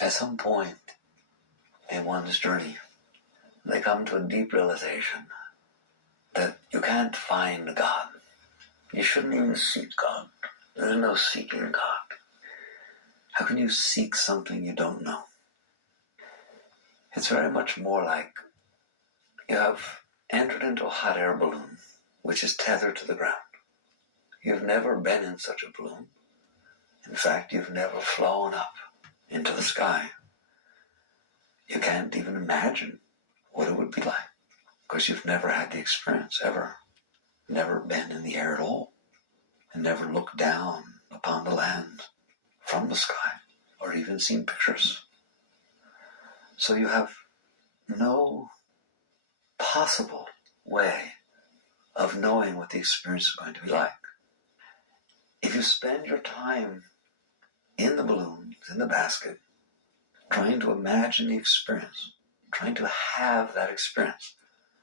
At some point in one's journey, they come to a deep realization that you can't find God. You shouldn't even seek God. There's no seeking God. How can you seek something you don't know? It's very much more like you have entered into a hot air balloon, which is tethered to the ground. You've never been in such a balloon. In fact, you've never flown up into the sky. You can't even imagine what it would be like, because you've never had the experience ever. Never been in the air at all, and never looked down upon the land from the sky, or even seen pictures. So you have no possible way of knowing what the experience is going to be like. If you spend your time in the balloons, in the basket, trying to imagine the experience, trying to have that experience,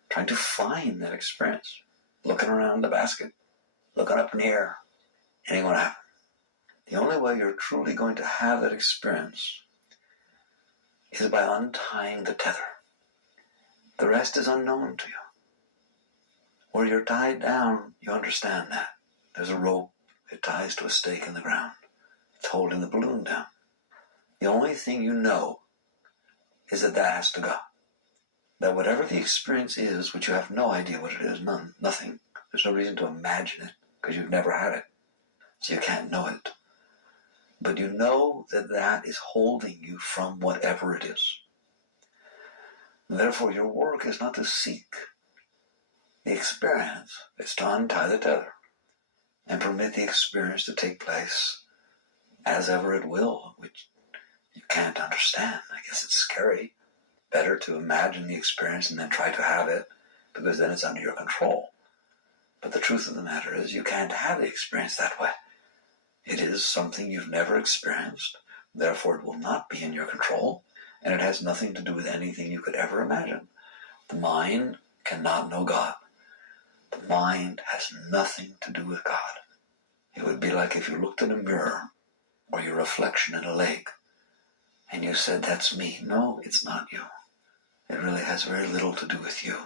trying to find that experience, looking around the basket, looking up in the air, anything will happen. The only way you're truly going to have that experience is by untying the tether. The rest is unknown to you. Where you're tied down, you understand that. There's a rope, it ties to a stake in the ground. It's holding the balloon down. The only thing you know is that that has to go. That whatever the experience is, which you have no idea what it is, nothing. There's no reason to imagine it, because you've never had it. So you can't know it. But you know that that is holding you from whatever it is. And therefore, your work is not to seek the experience. It's to untie the tether and permit the experience to take place as ever it will, which you can't understand. I guess it's scary. Better to imagine the experience and then try to have it, because then it's under your control. But the truth of the matter is, you can't have the experience that way. It is something you've never experienced, therefore it will not be in your control, and it has nothing to do with anything you could ever imagine. The mind cannot know God. The mind has nothing to do with God. It would be like if you looked in a mirror, or your reflection in a lake, and you said, "That's me." No, it's not you. It really has very little to do with you.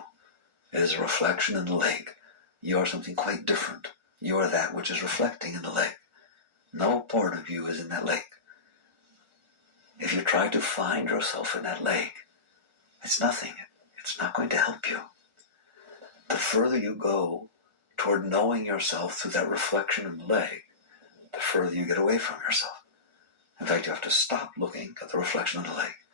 It is a reflection in the lake. You are something quite different. You are that which is reflecting in the lake. No part of you is in that lake. If you try to find yourself in that lake, it's nothing. It's not going to help you. The further you go toward knowing yourself through that reflection in the lake, the further you get away from yourself. In fact, you have to stop looking at the reflection in the lake.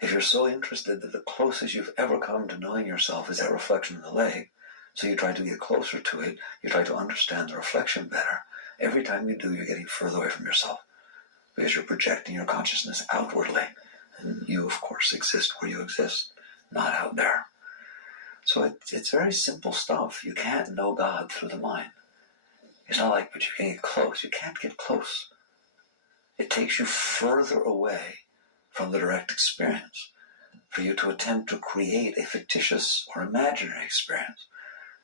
If you're so interested that the closest you've ever come to knowing yourself is that reflection in the lake, so you try to get closer to it, you try to understand the reflection better, every time you do, you're getting further away from yourself, because you're projecting your consciousness outwardly, and you, of course, exist where you exist, not out there. So it's very simple stuff. You can't know God through the mind. It's not like, but you can get close. You can't get close. It takes you further away from the direct experience for you to attempt to create a fictitious or imaginary experience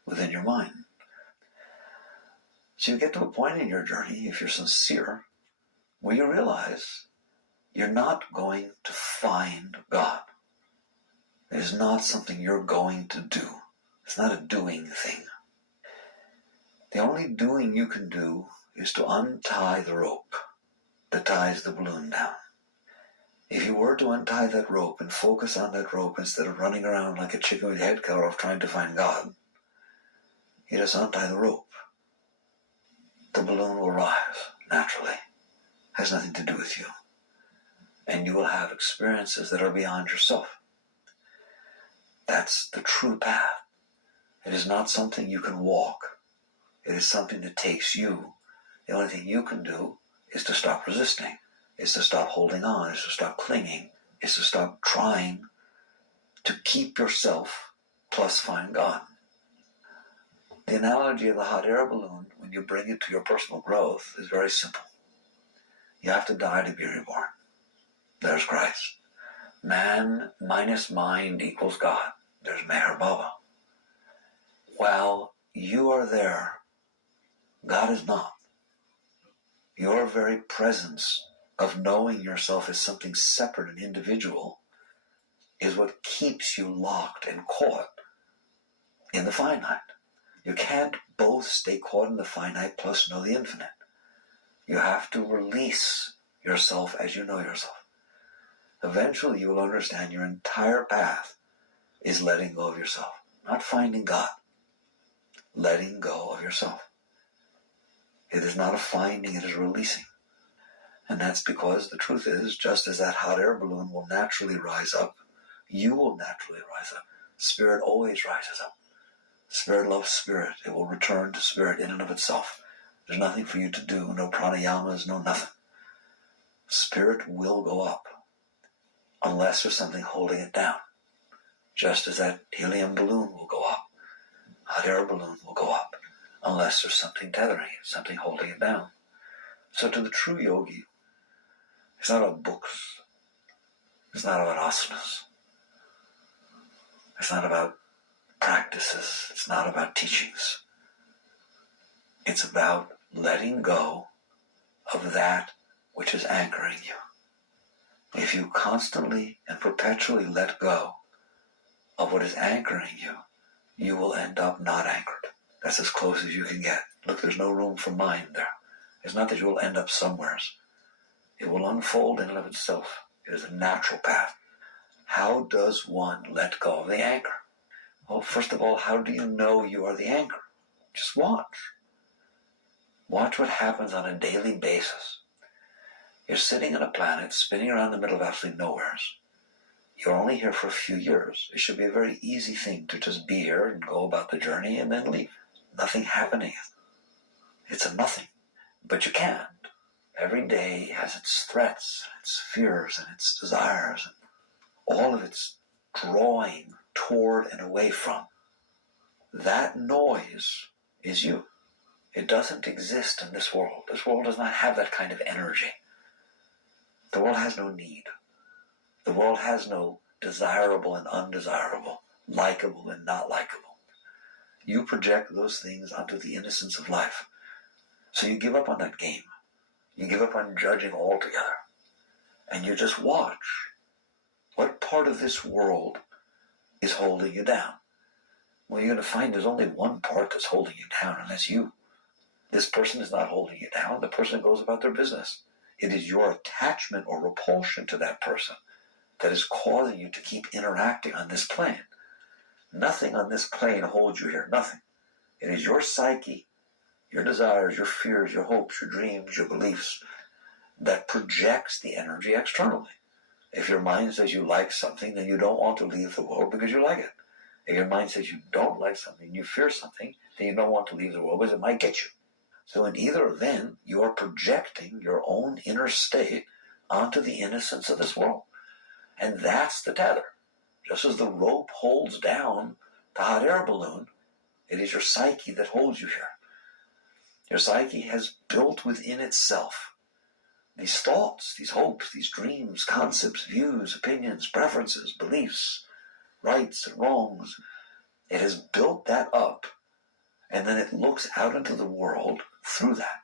within your mind. So you get to a point in your journey, if you're sincere, where you realize you're not going to find God. It is not something you're going to do. It's not a doing thing. The only doing you can do is to untie the rope that ties the balloon down. If you were to untie that rope and focus on that rope instead of running around like a chicken with your head cut off trying to find God, you just untie the rope. The balloon will rise naturally. It has nothing to do with you. And you will have experiences that are beyond yourself. That's the true path. It is not something you can walk. It is something that takes you. The only thing you can do is to stop resisting, is to stop holding on, is to stop clinging, is to stop trying to keep yourself plus find God. The analogy of the hot air balloon, when you bring it to your personal growth, is very simple. You have to die to be reborn. There's Christ. Man minus mind equals God. There's Meher Baba. While you are there, God is not. Your very presence of knowing yourself as something separate and individual is what keeps you locked and caught in the finite. You can't both stay caught in the finite plus know the infinite. You have to release yourself as you know yourself. Eventually you will understand your entire path is letting go of yourself, not finding God. Letting go of yourself. It is not a finding, it is releasing. And that's because the truth is, just as that hot air balloon will naturally rise up, you will naturally rise up. Spirit always rises up. Spirit loves spirit. It will return to spirit in and of itself. There's nothing for you to do, no pranayamas, no nothing. Spirit will go up unless there's something holding it down. Just as that helium balloon will go up, hot air balloon will go up unless there's something tethering it, something holding it down. So to the true yogi, it's not about books. It's not about asanas. It's not about practices. It's not about teachings. It's about letting go of that which is anchoring you. If you constantly and perpetually let go of what is anchoring you, you will end up not anchored. That's as close as you can get. Look, there's no room for mind there. It's not that you will end up somewheres. It will unfold in and of itself. It is a natural path. How does one let go of the anchor? Well, first of all, how do you know you are the anchor? Just watch. Watch what happens on a daily basis. You're sitting on a planet spinning around the middle of absolutely nowheres. You're only here for a few years. It should be a very easy thing to just be here and go about the journey and then leave. Nothing happening. It's a nothing. But you can't. Every day has its threats, its fears, and its desires, and all of its drawing toward and away from. That noise is you. It doesn't exist in this world. This world does not have that kind of energy. The world has no need. The world has no desirable and undesirable, likable and not likable. You project those things onto the innocence of life. So you give up on that game. You give up on judging altogether. And you just watch. What part of this world is holding you down? Well, you're going to find there's only one part that's holding you down, and that's you. This person is not holding you down. The person goes about their business. It is your attachment or repulsion to that person that is causing you to keep interacting on this plane. Nothing on this plane holds you here. Nothing. It is your psyche, your desires, your fears, your hopes, your dreams, your beliefs that projects the energy externally. If your mind says you like something, then you don't want to leave the world because you like it. If your mind says you don't like something, you fear something, then you don't want to leave the world because it might get you. So in either event, you are projecting your own inner state onto the innocence of this world. And that's the tether. Just as the rope holds down the hot air balloon, it is your psyche that holds you here. Your psyche has built within itself these thoughts, these hopes, these dreams, concepts, views, opinions, preferences, beliefs, rights and wrongs. It has built that up, and then it looks out into the world through that.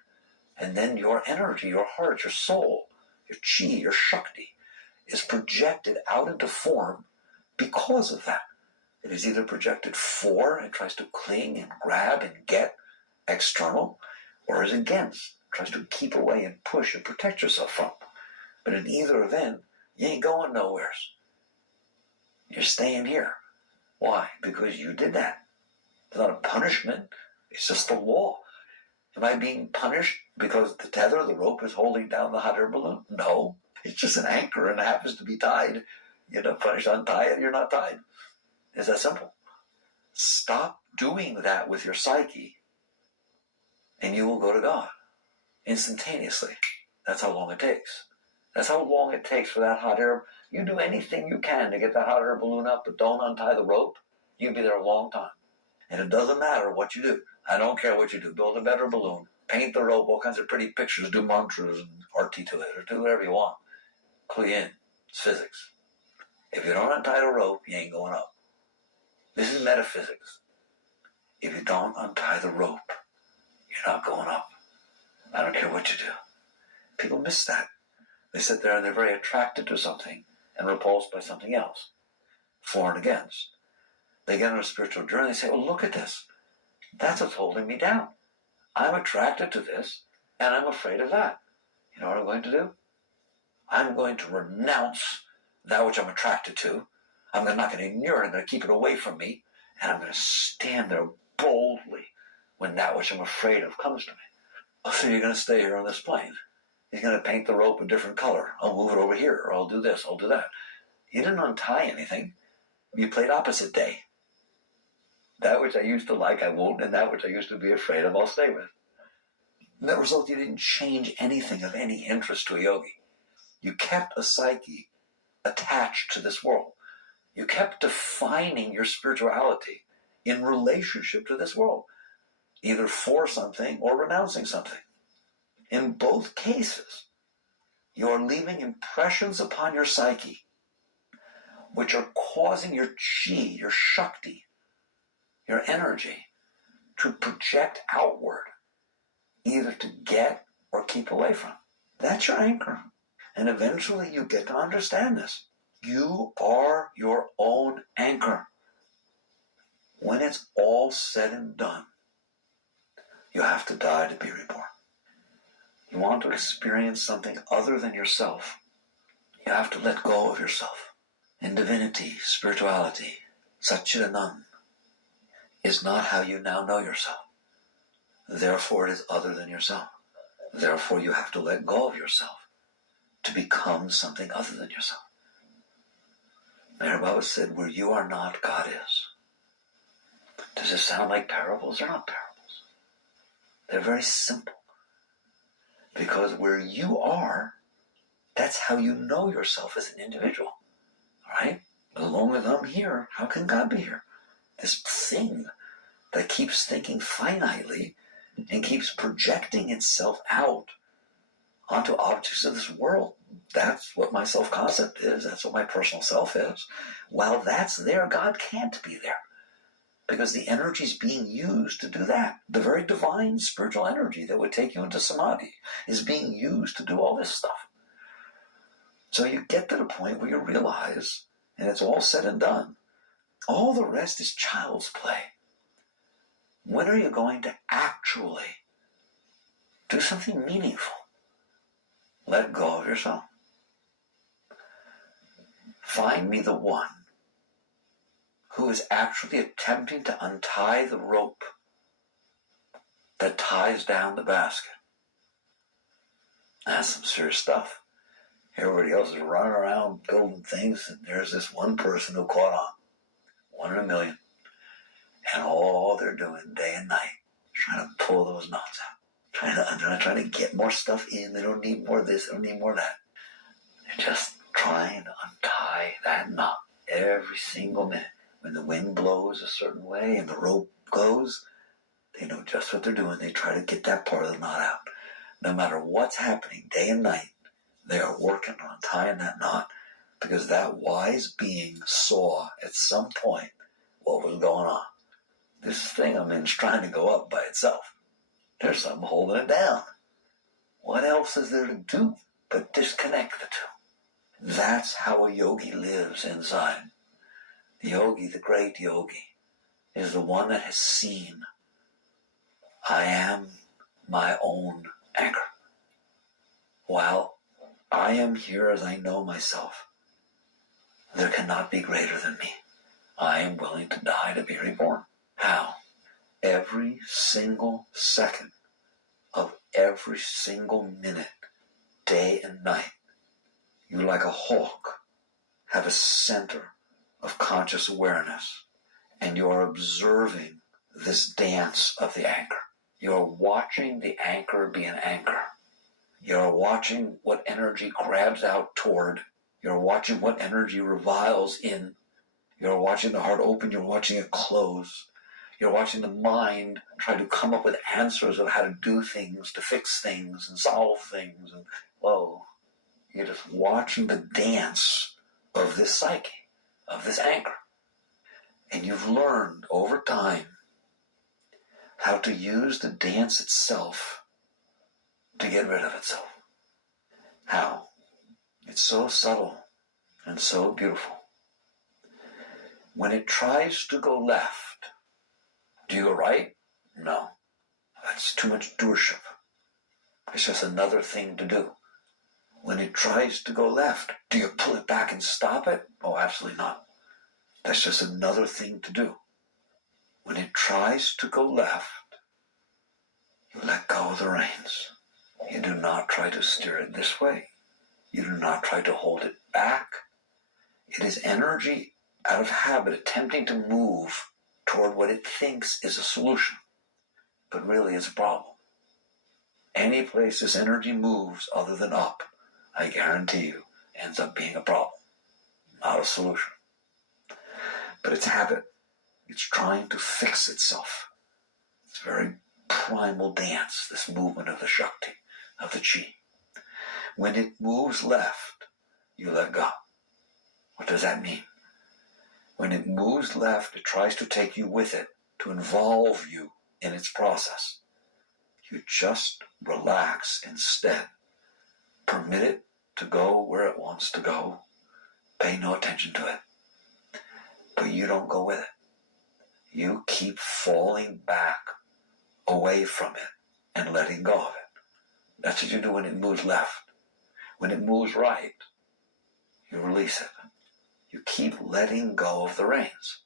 And then your energy, your heart, your soul, your chi, your shakti, is projected out into form because of that. It is either projected for and tries to cling and grab and get external, or is against, tries to keep away and push and protect yourself from. But in either event, you ain't going nowheres. You're staying here. Why? Because you did that. It's not a punishment. It's just the law. Am I being punished because the tether, the rope, is holding down the hot air balloon? No. It's just an anchor and it happens to be tied. You're not punished, untie it, you're not tied. It's that simple. Stop doing that with your psyche and you will go to God instantaneously. That's how long it takes. That's how long it takes for that hot air. You do anything you can to get that hot air balloon up, but don't untie the rope. You'll be there a long time. And it doesn't matter what you do. I don't care what you do. Build a better balloon. Paint the rope, all kinds of pretty pictures. Do mantras and arti to it, or do whatever you want. Clue in. It's physics. If you don't untie the rope, you ain't going up. This is metaphysics. If you don't untie the rope, you're not going up. I don't care what you do. People miss that. They sit there and they're very attracted to something and repulsed by something else, for and against. They get on a spiritual journey, they say, oh, look at this. That's what's holding me down. I'm attracted to this, and I'm afraid of that. You know what I'm going to do? I'm going to renounce that which I'm attracted to. I'm not going to ignore it. I'm going to keep it away from me, and I'm going to stand there boldly when that which I'm afraid of comes to me. Oh, so you're going to stay here on this plane. He's going to paint the rope a different color. I'll move it over here, or I'll do this, I'll do that. You didn't untie anything. You played opposite day. That which I used to like, I won't, and that which I used to be afraid of, I'll stay with. And that result, you didn't change anything of any interest to a yogi. You kept a psyche attached to this world. You kept defining your spirituality in relationship to this world, either for something or renouncing something. In both cases, you are leaving impressions upon your psyche which are causing your chi, your shakti, your energy to project outward, either to get or keep away from. That's your anchor. And eventually you get to understand this. You are your own anchor. When it's all said and done, you have to die to be reborn. You want to experience something other than yourself, you have to let go of yourself. And divinity, spirituality, Satchidanand, is not how you now know yourself. Therefore it is other than yourself. Therefore you have to let go of yourself to become something other than yourself. Meher Baba said, where you are not, God is. Does this sound like parables? They're not parables. They're very simple. Because where you are, that's how you know yourself as an individual. Right? As long as I'm here, how can God be here? This thing that keeps thinking finitely and keeps projecting itself out onto objects of this world. That's what my self-concept is. That's what my personal self is. While that's there, God can't be there. Because the energy is being used to do that. The very divine spiritual energy that would take you into samadhi is being used to do all this stuff. So you get to the point where you realize, and it's all said and done, all the rest is child's play. When are you going to actually do something meaningful? Let go of yourself. Find me the one who is actually attempting to untie the rope that ties down the basket. That's some serious stuff. Everybody else is running around building things, and there's this one person who caught on. 1 in a million. And all they're doing day and night is trying to pull those knots out. Trying to get more stuff in. They don't need more of this, they don't need more of that. They're just trying to untie that knot every single minute. When the wind blows a certain way and the rope goes, they know just what they're doing. They try to get that part of the knot out. No matter what's happening day and night, they are working on tying that knot because that wise being saw at some point what was going on. This thing I'm in is trying to go up by itself. There's something holding it down. What else is there to do but disconnect the two? That's how a yogi lives inside. The yogi, the great yogi, is the one that has seen, I am my own anchor. While I am here as I know myself, there cannot be greater than me. I am willing to die to be reborn. How? Every single second of every single minute, day and night, you like a hawk have a center of conscious awareness, and you are observing this dance of the anchor. You are watching the anchor be an anchor. You are watching what energy grabs out toward. You are watching what energy reviles in. You are watching the heart open. You're watching it close. You're watching the mind try to come up with answers of how to do things, to fix things and solve things. And whoa, you're just watching the dance of this psyche, of this anchor. And you've learned over time how to use the dance itself to get rid of itself. How? It's so subtle and so beautiful. When it tries to go left, do you go right? No. That's too much doership. It's just another thing to do. When it tries to go left, do you pull it back and stop it? Oh, absolutely not. That's just another thing to do. When it tries to go left, you let go of the reins. You do not try to steer it this way. You do not try to hold it back. It is energy out of habit attempting to move toward what it thinks is a solution, but really is a problem. Any place this energy moves other than up, I guarantee you, ends up being a problem, not a solution. But it's habit. It's trying to fix itself. It's a very primal dance, this movement of the Shakti, of the Chi. When it moves left, you let go. What does that mean? When it moves left, it tries to take you with it, to involve you in its process. You just relax instead. Permit it to go where it wants to go. Pay no attention to it. But you don't go with it. You keep falling back away from it and letting go of it. That's what you do when it moves left. When it moves right, you release it. You keep letting go of the reins.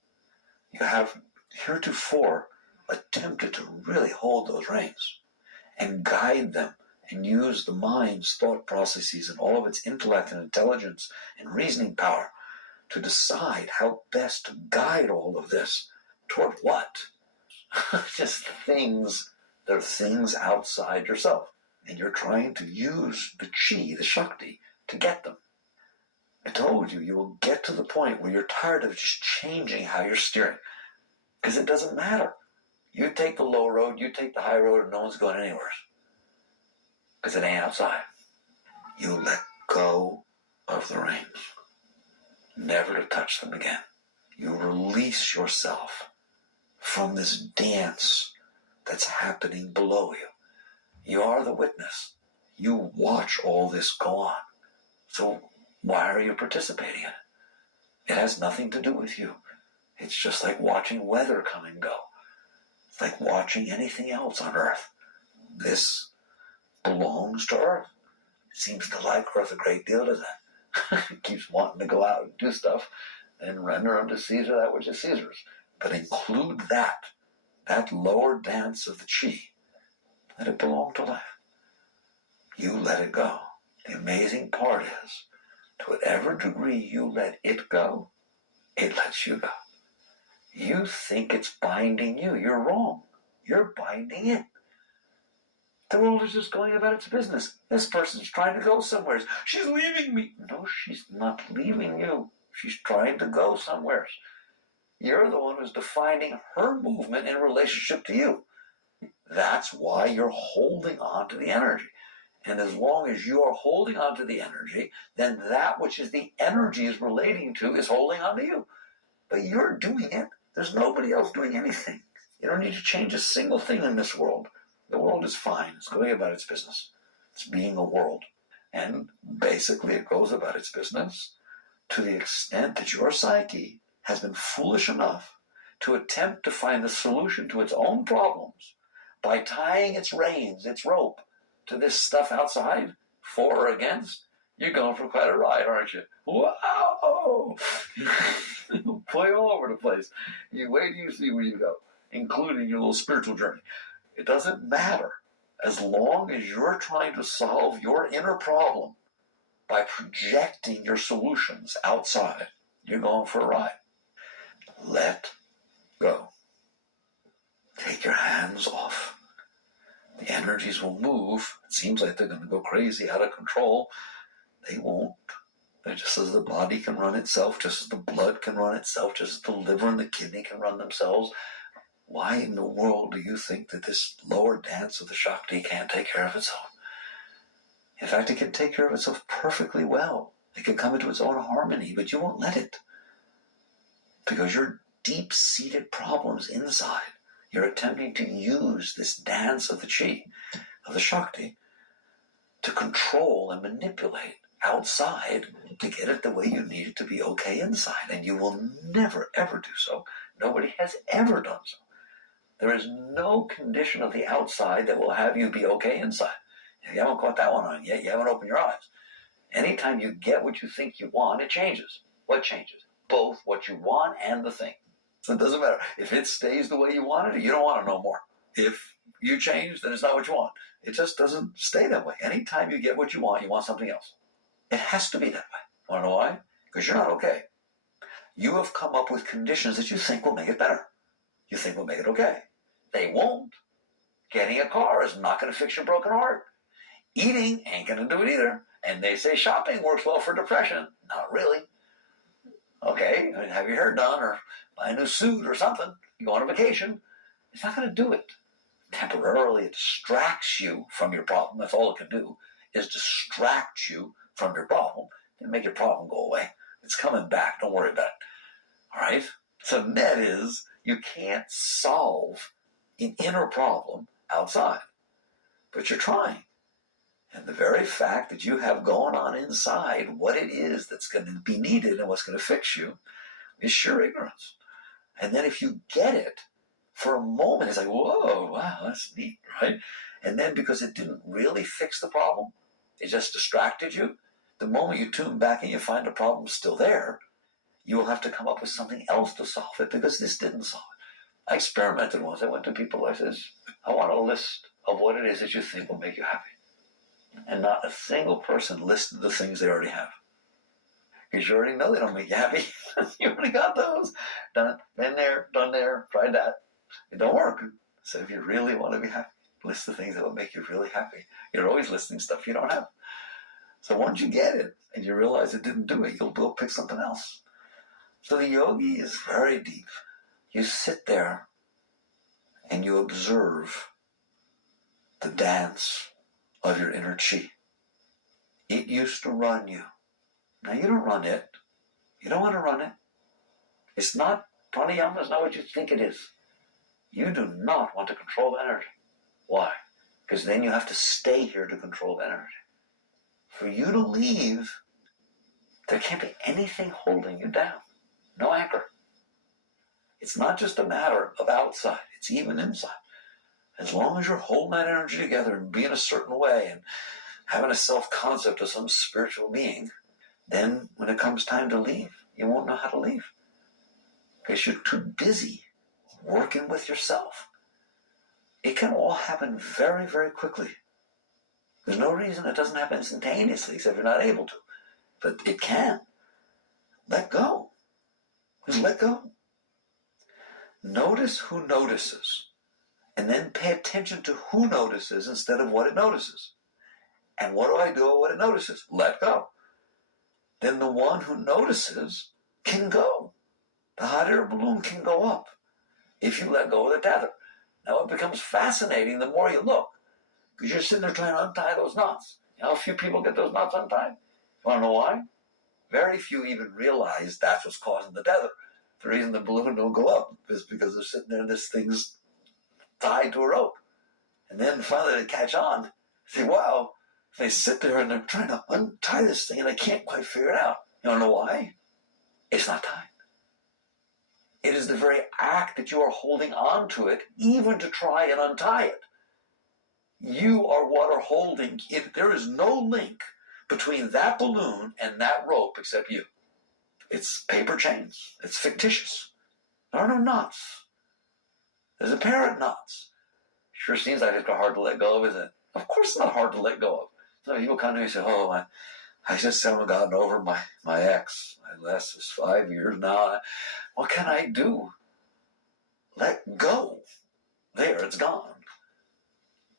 You have heretofore attempted to really hold those reins and guide them and use the mind's thought processes and all of its intellect and intelligence and reasoning power to decide how best to guide all of this toward what? Just things. They're things outside yourself. And you're trying to use the chi, the Shakti, to get them. I told you, you will get to the point where you're tired of just changing how you're steering. Because it doesn't matter. You take the low road, you take the high road, and no one's going anywhere. Because it ain't outside. You let go of the reins. Never to touch them again. You release yourself from this dance that's happening below you. You are the witness. You watch all this go on. So why are you participating in it? It has nothing to do with you. It's just like watching weather come and go. It's like watching anything else on Earth. This belongs to Earth. It seems to like Earth a great deal, doesn't it? It keeps wanting to go out and do stuff and render unto Caesar that which is Caesar's. But include that lower dance of the chi, let it belong to life. You let it go. The amazing part is, to whatever degree you let it go, it lets you go. You think it's binding you. You're wrong. You're binding it. The world is just going about its business. This person's trying to go somewhere. She's leaving me. No, she's not leaving you. She's trying to go somewhere. You're the one who's defining her movement in relationship to you. That's why you're holding on to the energy. And as long as you are holding on to the energy, then that which is the energy is relating to is holding on to you. But you're doing it. There's nobody else doing anything. You don't need to change a single thing in this world. The world is fine. It's going about its business. It's being a world. And basically it goes about its business to the extent that your psyche has been foolish enough to attempt to find the solution to its own problems by tying its reins, its rope, to this stuff outside, for or against. You're going for quite a ride, aren't you? Wow! Play all over the place. You wait till you see where you go, including your little spiritual journey. It doesn't matter. As long as you're trying to solve your inner problem by projecting your solutions outside, you're going for a ride. Let go. Take your hands off. The energies will move. It seems like they're going to go crazy, out of control. They won't. They're just as the body can run itself, just as the blood can run itself, just as the liver and the kidney can run themselves. Why in the world do you think that this lower dance of the Shakti can't take care of itself? In fact, it can take care of itself perfectly well. It can come into its own harmony, but you won't let it. Because your deep-seated problems inside, you're attempting to use this dance of the chi, of the Shakti, to control and manipulate outside to get it the way you need it to be okay inside. And you will never, ever do so. Nobody has ever done so. There is no condition of the outside that will have you be okay inside. If you haven't caught that one on yet, you haven't opened your eyes. Anytime you get what you think you want, it changes. What changes? Both what you want and the thing. So it doesn't matter. If it stays the way you wanted it, you don't want it no more. If you change, then it's not what you want. It just doesn't stay that way. Anytime you get what you want something else. It has to be that way. Want to know why? Because you're not okay. You have come up with conditions that you think will make it better. You think will make it okay. They won't. Getting a car is not going to fix your broken heart. Eating ain't going to do it either. And they say shopping works well for depression. Not really. Okay, have your hair done or buy a new suit or something. You go on a vacation. It's not going to do it. Temporarily, it distracts you from your problem. That's all it can do, is distract you from your problem and make your problem go away. It's coming back. Don't worry about it. All right? So net is, you can't solve an inner problem outside, but you're trying. And the very fact that you have going on inside what it is that's going to be needed and what's going to fix you is sheer ignorance. And then if you get it, for a moment, it's like, whoa, wow, that's neat, right? And then because it didn't really fix the problem, it just distracted you, the moment you tune back and you find the problem still there, you will have to come up with something else to solve it because this didn't solve it. I experimented once. I went to people, I says, I want a list of what it is that you think will make you happy. And not a single person listed the things they already have. Because you already know they don't make you happy. You already got those. Done, been there, done there, tried that. It don't work. So if you really want to be happy, list the things that will make you really happy. You're always listing stuff you don't have. So once you get it and you realize it didn't do it, you'll go pick something else. So the yogi is very deep. You sit there and you observe the dance of your inner chi. It used to run you. Now you don't run it. You don't want to run it. It's not, pranayama is not what you think it is. You do not want to control the energy. Why? Because then you have to stay here to control the energy. For you to leave, there can't be anything holding you down. No anchor. It's not just a matter of outside. It's even inside. As long as you're holding that energy together and being a certain way and having a self-concept of some spiritual being, then when it comes time to leave, you won't know how to leave. Because you're too busy working with yourself. It can all happen very, very quickly. There's no reason it doesn't happen instantaneously, except you're not able to. But it can. Let go. Just let go. Notice who notices. And then pay attention to who notices instead of what it notices. And what do I do with what it notices? Let go. Then the one who notices can go. The hot air balloon can go up if you let go of the tether. Now it becomes fascinating the more you look, because you're sitting there trying to untie those knots. You know how few people get those knots untied? You want to know why? Very few even realize that's what's causing the tether. The reason the balloon don't go up is because they're sitting there and this thing's tied to a rope. And then finally they catch on. Say, wow. They sit there and they're trying to untie this thing and they can't quite figure it out. You don't know why? It's not tied. It is the very act that you are holding on to it, even to try and untie it. You are what are holding it. There is no link between that balloon and that rope except you. It's paper chains. It's fictitious. There are no knots. There's a pair of knots. Sure seems like it's hard to let go of, isn't it? Of course it's not hard to let go of. So people come to me and say, oh, I just haven't gotten over my ex. My last is 5 years now. What can I do? Let go. There, it's gone.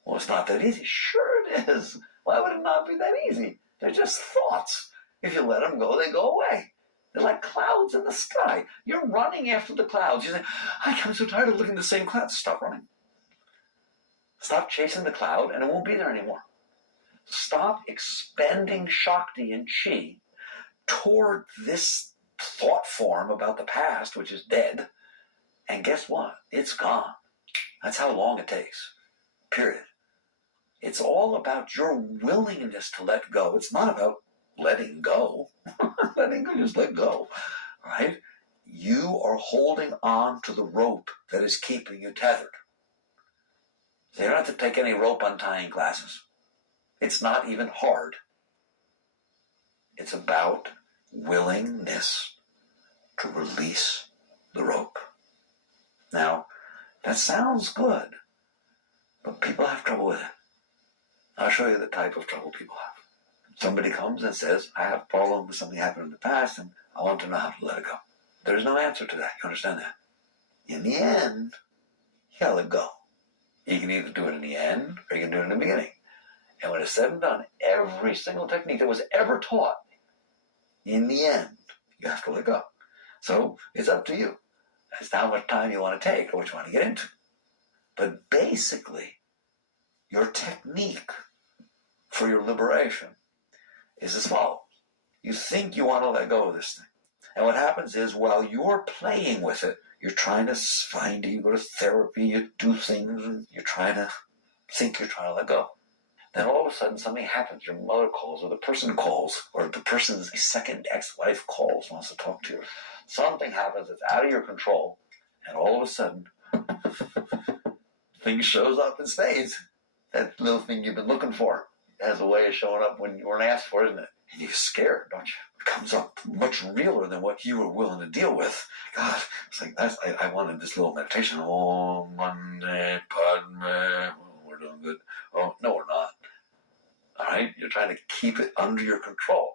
Well, it's not that easy. Sure it is. Why would it not be that easy? They're just thoughts. If you let them go, they go away. They're like clouds in the sky. You're running after the clouds. You say, I'm so tired of looking at the same clouds. Stop running. Stop chasing the cloud and it won't be there anymore. Stop expending Shakti and Chi toward this thought form about the past, which is dead. And guess what? It's gone. That's how long it takes. Period. It's all about your willingness to let go. It's not about letting go. Letting go, just let go. Right? You are holding on to the rope that is keeping you tethered. So you don't have to take any rope untying classes. It's not even hard. It's about willingness to release the rope. Now, that sounds good, but people have trouble with it. I'll show you the type of trouble people have. Somebody comes and says, I have a problem with something happened in the past and I want to know how to let it go. There's no answer to that. You understand that? In the end, you gotta let go. You can either do it in the end or you can do it in the beginning. And when it's said and done, every single technique that was ever taught, in the end, you have to let go. So it's up to you as to how much time you want to take or what you want to get into. But basically, your technique for your liberation is as follows. You think you want to let go of this thing. And what happens is while you're playing with it, you're trying to find it, you go to therapy, you do things, and you're trying to think you're trying to let go. Then all of a sudden something happens. Your mother calls, or the person calls, or the person's second ex-wife calls, wants to talk to you. Something happens that's out of your control, and all of a sudden, thing shows up in spades. That little thing you've been looking for has a way of showing up when you weren't asked for, isn't it? And you're scared, don't you? It comes up much realer than what you were willing to deal with. God, it's like, I wanted this little meditation. Oh, Monday, Padme. Oh, we're doing good. Oh, no, we're not. All right? You're trying to keep it under your control.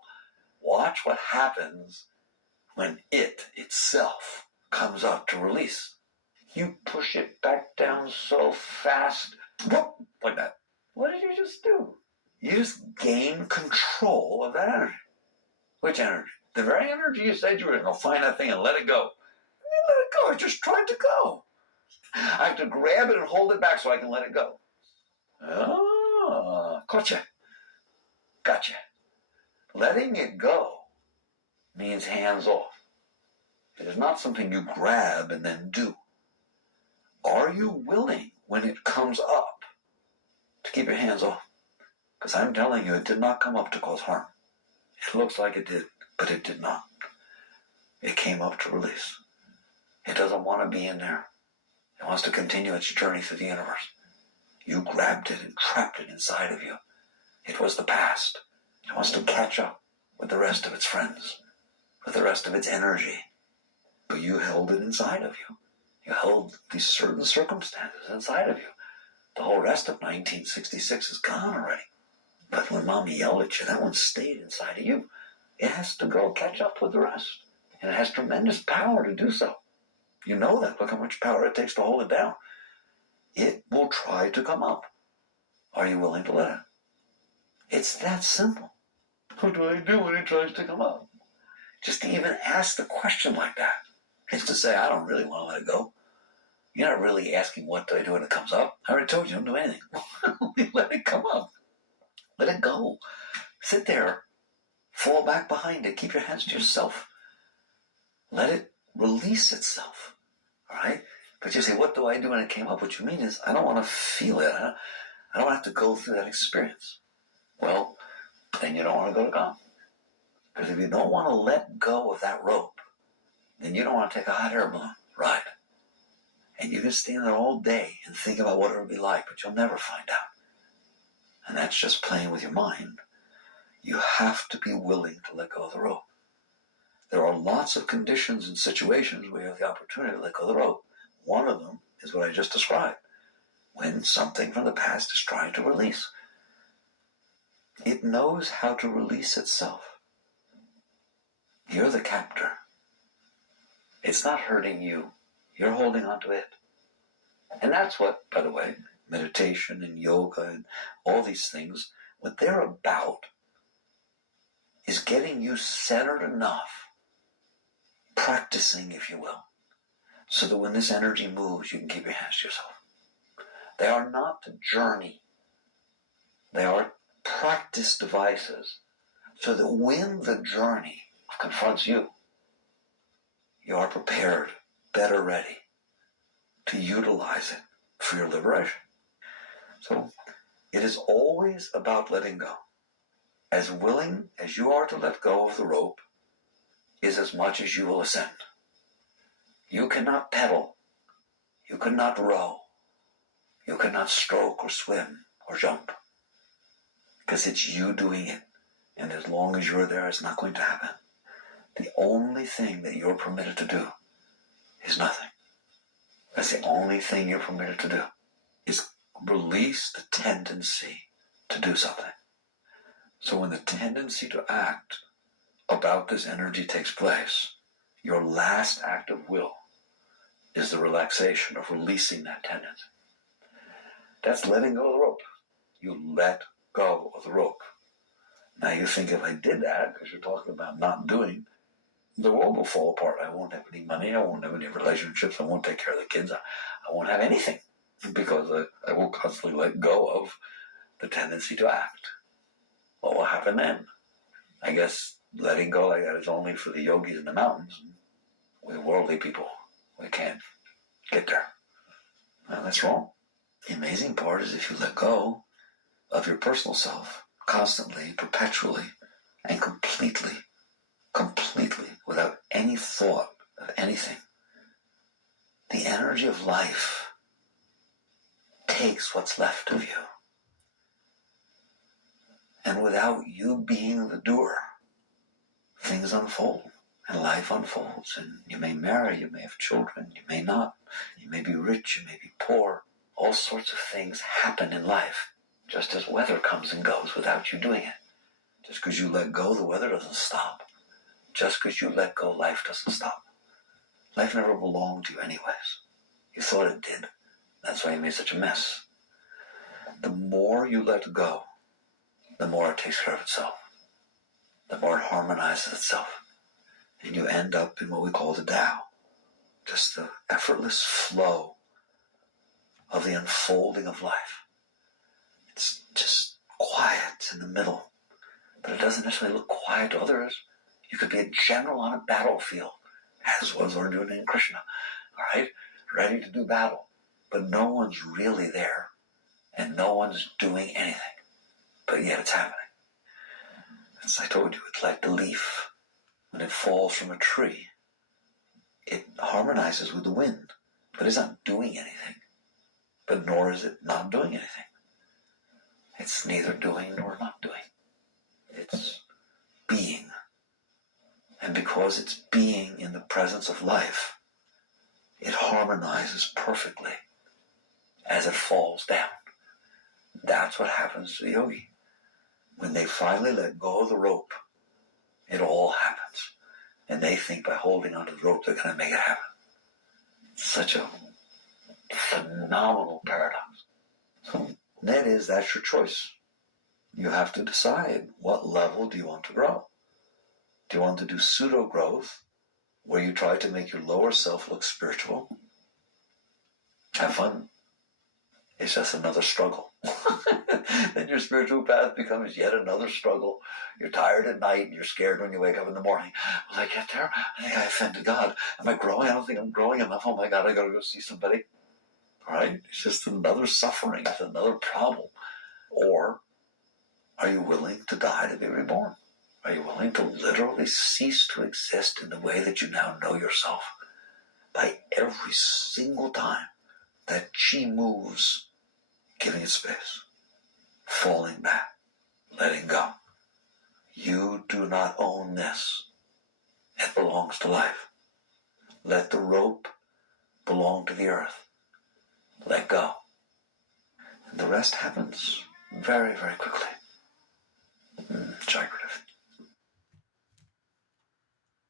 Watch what happens when it itself comes up to release. You push it back down so fast, whoop, like that. What did you just do? You just gain control of that energy. Which energy? The very energy you said you were going to find that thing and let it go. Let it go. I just tried to go. I have to grab it and hold it back so I can let it go. Oh, gotcha. Gotcha. Letting it go means hands off. It is not something you grab and then do. Are you willing, when it comes up, to keep your hands off? Because I'm telling you, it did not come up to cause harm. It looks like it did, but it did not. It came up to release. It doesn't want to be in there. It wants to continue its journey through the universe. You grabbed it and trapped it inside of you. It was the past. It wants to catch up with the rest of its friends, with the rest of its energy. But you held it inside of you. You held these certain circumstances inside of you. The whole rest of 1966 is gone already. But when Mommy yelled at you, that one stayed inside of you. It has to go catch up with the rest. And it has tremendous power to do so. You know that. Look how much power it takes to hold it down. It will try to come up. Are you willing to let it? It's that simple. What do I do when it tries to come up? Just to even ask the question like that. It's to say, I don't really want to let it go. You're not really asking what do I do when it comes up. I already told you, don't do anything. Let it come up. Let it go. Sit there. Fall back behind it. Keep your hands to yourself. Let it release itself. All right? But you say, what do I do when it came up? What you mean is, I don't want to feel it. I don't have to go through that experience. Well, then you don't want to go to God. Because if you don't want to let go of that rope, then you don't want to take a hot air balloon ride. And you can stand there all day and think about what it would be like, but you'll never find out. And that's just playing with your mind. You have to be willing to let go of the rope. There are lots of conditions and situations where you have the opportunity to let go of the rope. One of them is what I just described. When something from the past is trying to release. It knows how to release itself. You're the captor. It's not hurting you. You're holding on to it. And that's what, by the way, meditation and yoga and all these things, what they're about is getting you centered enough, practicing, if you will, so that when this energy moves, you can keep your hands to yourself. They are not the journey. They are practice devices so that when the journey confronts you, you are prepared, better ready to utilize it for your liberation. So it is always about letting go. as willing as you are to let go of the rope is as much as you will ascend. You cannot pedal. You cannot row. You cannot stroke or swim or jump. Because it's you doing it. And as long as you're there, it's not going to happen. The only thing that you're permitted to do is nothing. That's the only thing you're permitted to do, is release the tendency to do something. So when the tendency to act about this energy takes place, your last act of will is the relaxation of releasing that tendency. That's letting go of the rope. You let go of the rope. Now you think, if I did that, because you're talking about not doing, the world will fall apart. I won't have any money. I won't have any relationships. I won't take care of the kids. I won't have anything, because I will constantly let go of the tendency to act. What will happen then? I guess letting go like that is only for the yogis in the mountains. We worldly people, we can't get there. Well, that's wrong. The amazing part is if you let go of your personal self constantly, perpetually, and completely, without any thought of anything, the energy of life takes what's left of you. And without you being the doer, things unfold and life unfolds. And you may marry, you may have children, you may not. You may be rich, you may be poor. All sorts of things happen in life, just as weather comes and goes without you doing it. Just because you let go, the weather doesn't stop. Just because you let go, life doesn't stop. Life never belonged to you anyways. You thought it did. That's why you made such a mess. The more you let go, the more it takes care of itself. The more it harmonizes itself. And you end up in what we call the Tao. Just the effortless flow of the unfolding of life. It's just quiet in the middle. But it doesn't necessarily look quiet to others. You could be a general on a battlefield, as was Arjuna and Krishna, all right? Ready to do battle. But no one's really there, and no one's doing anything. But yet it's happening. As I told you, it's like the leaf. When it falls from a tree, it harmonizes with the wind, but it's not doing anything. But nor is it not doing anything. It's neither doing nor not doing. It's being. And because it's being in the presence of life, it harmonizes perfectly as it falls down. That's what happens to the yogi. When they finally let go of the rope, it all happens. And they think by holding onto the rope, they're going to make it happen. Such a phenomenal paradox. So that is, that's your choice. You have to decide, what level do you want to grow? Do you want to do pseudo growth, where you try to make your lower self look spiritual? Have fun. It's just another struggle. Then your spiritual path becomes yet another struggle. You're tired at night and you're scared when you wake up in the morning. Will I get there? I think I offended God. Am I growing? I don't think I'm growing enough. Oh my God, I gotta go see somebody. All right? It's just another suffering. It's another problem. Or are you willing to die to be reborn? Are you willing to literally cease to exist in the way that you now know yourself? By every single time that chi moves, giving it space, falling back, letting go. You do not own this. It belongs to life. Let the rope belong to the earth. Let go. And the rest happens very, very quickly.